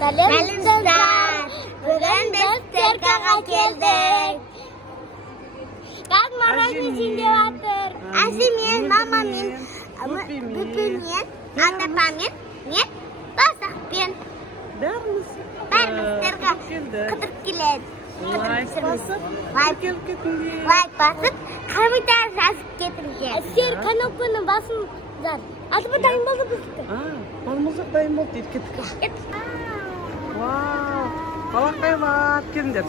Сәлемдер. Бүгін біз циркаға келдік. Как мороженое жеп жатыр. Әжемен, мамамен, бүпімен, ата-апамен, мен басақпен. Бәріміз циркаға қыдырып келеді. лайк басып, келіп кетіңдер. Лайк басып, комментарий жазып кетіңдер. Сер кнопканы басыңдар. Атыма дайын болды біздікі. Балмұздақ дайын болды дейді, кеттік. Вау, балақайлар, келіңдер.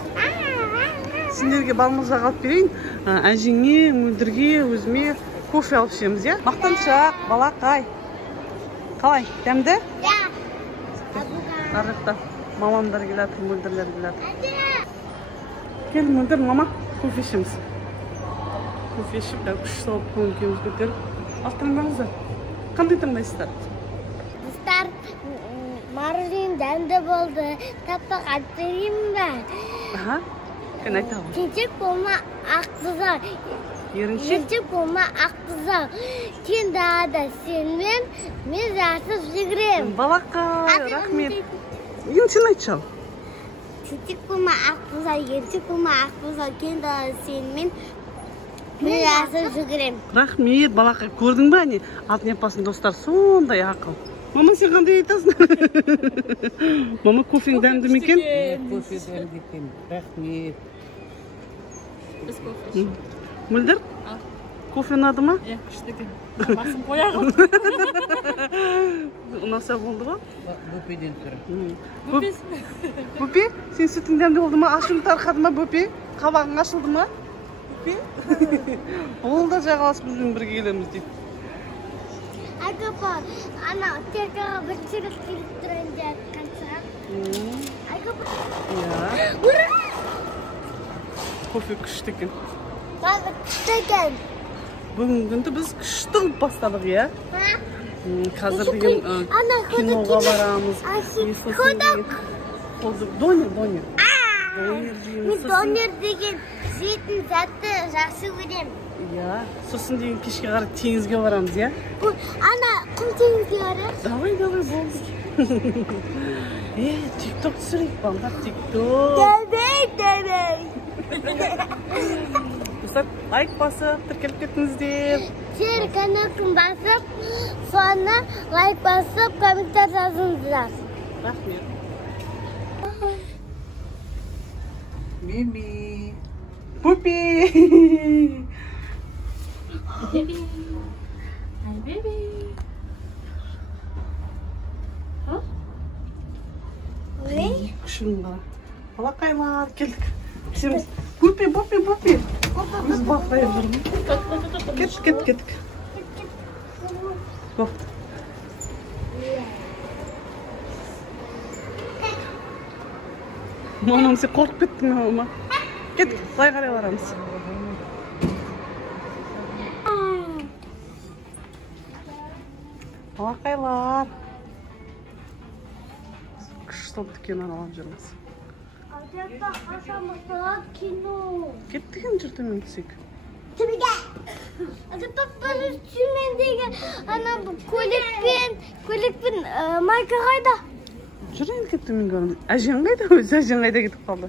Сендерге балмұздақ алып берейін. Әжеңе, мөлдірге, өзіме кофе алып ішеміз, иә? Мақтаншақ, балақай. Қалай, дәмді? Да. Арықта мамамдар келеді, мөлдірлер келеді. Кел, мөлдір, мама, кофе ішеміз. Кофе ішіп, күш салып, көңіл күйіміз көтеріп. Ал таңдаңыздар. Қандай таңдайсыздар? Достар, мороженое дәмді болды. Таппақ алып берейін бе? Кәне айтамын. Тентек болма ақ бұзақ. Ертек болма ақ бұзақ. Сен дағада сенмен, мен жасып жүгірем. Балақай, рахмет. Енді сен айтшы ал. Тентек болма ақ бұзақ, ертек болма ақ бұзақ. Сен дағада сенмен, мен жасып жүгірем. Рахмет, балақай, көрдің ба не? Алтын апасының достар сондай ақыл. Мама, сен қандай айтасың? Мама, кофең дәмді ме екен? Кофе дәмді екен. Рахмет. Біз кофе. Мөлдір? Кофе ұнады ма? Иә, күшті екен. Басын қояғым. Ұнаса болды ба? Бөпеден тұр. Бөпе, сен сүтің дәмді болды ма? Ашың тарқады ма, Бөпе? Қабағың ашылды ма? Бөпе? Ол да жағаласып бізбен бірге келеміз дейді. Айгапа, ана циркаға бір цирк келіп тұрынды қансыға. Айгапа. Ура! Кофе күшті екен. Бағы күшті екен. Бүгінгі біз күшті қылып бастадық, иә? Қазір деген киноға барамыз. Ходок. Донер. Мен донер деген жейтін затты жақсы көрем. Иә, сосын деген кешке қарай теңізге барамыз, иә? Ана, құм теңізге барамыз. Давай, болды. Тик-ток түсірейік, балдар, тик-ток. Дәбей. Достар, лайк басып, тіркеліп кеттіңіздер. Сер кнопканы басып, соны лайк басып, комментар жазыңыздар. Рахмет. Мими. Пупи! Беби. Беби. Күшің бала. Балақайлар, келдік. Пісеміз. Пупи. Біз бақылай жүрмін. Кеттік. Боқты. Мамам, сен қорқып кеттің ме, мама? Кеттік, былай қарай барамыз. Балақайлар. Күшті дүкен аралап жүрміз. Адапа, қашамықталады кино. Кеттіген жүртімен түсек. Түбіге. Адапа, бәрі сүмендегі ана көлікпен майка қайда? Жүрейін кеттімен көріміз. Әжен қайда? Өзі әжен қайда кетіп қалды?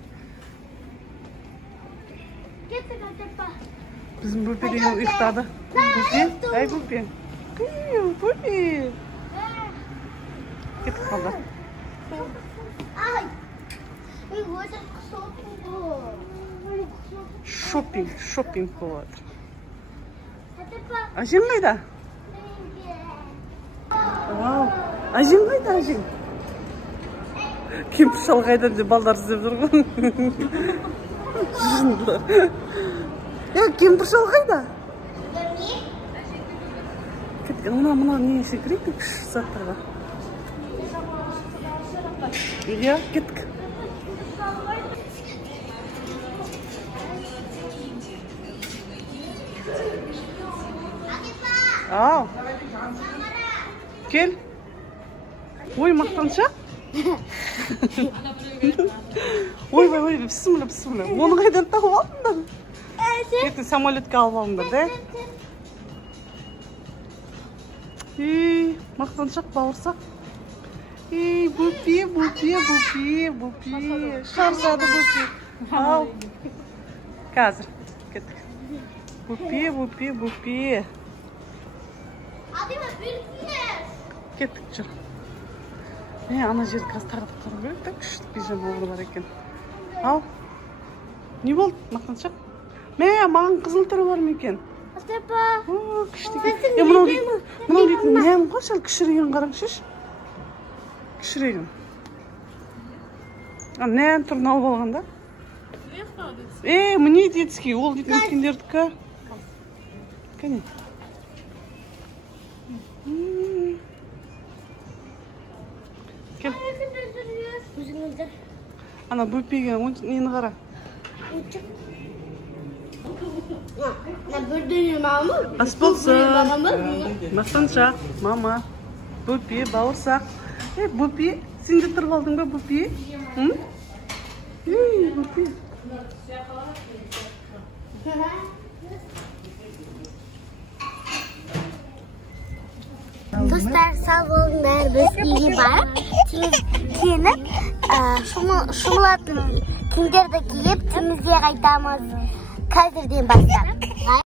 Кеттік, Адапа. Bizim Böpe деген ұйықтады. Böpe, әй Böpe. Böpe. Кетіп қалды. Ай, өте қысылып. Шоппинг болады. Адапа. Әжең қайда? Вау, әжең қайда, әжең? Кемпір шал қайда деп балдар іздеп жүр ғой. Жындылар. Кемпір шал қайда? Мына не секірейік күш заттарға. Иә, кеттік. Ау. Кел. Ой, мақтаншақ. Ой, бісмілі. Оны қайдан тауып алдыңдар? Ертең самолетке алып алдыңдар, да? Мақтаншақ, бауырсақ. Bupi. Şarjadı Bupi. Al. Қазір. Кеттік. Bupi. Hadi bak bir Кеттік жүр. Ана жерді қазір тағатып тұру керек та, күшті пижама орны бар екен. Ал. Не болды, Мақтаншақ? Маған қызыл түрі бар ма екен? Атапа. Күшті екен. Мынау дейтін, нәм ғой, сәл кішірейін қараңшыш. Кішірейін. Нән тұрын алып алғанда? Мне детский, ол дейтін өткендердікі. Кәне. Кел. Ана Бупиге нені қара? Bir dönüm alma. Ас болсын. Мақтаншақ, мама. Бупи, бауырсақ. Бупи, сен де тұрып алдың ба, Бупи? Бупи. Dostlar sağ olun, biz iyi barıp kiyinip şumulatın kimderde giyip temizliğe qaytamız. Қазірден бастап.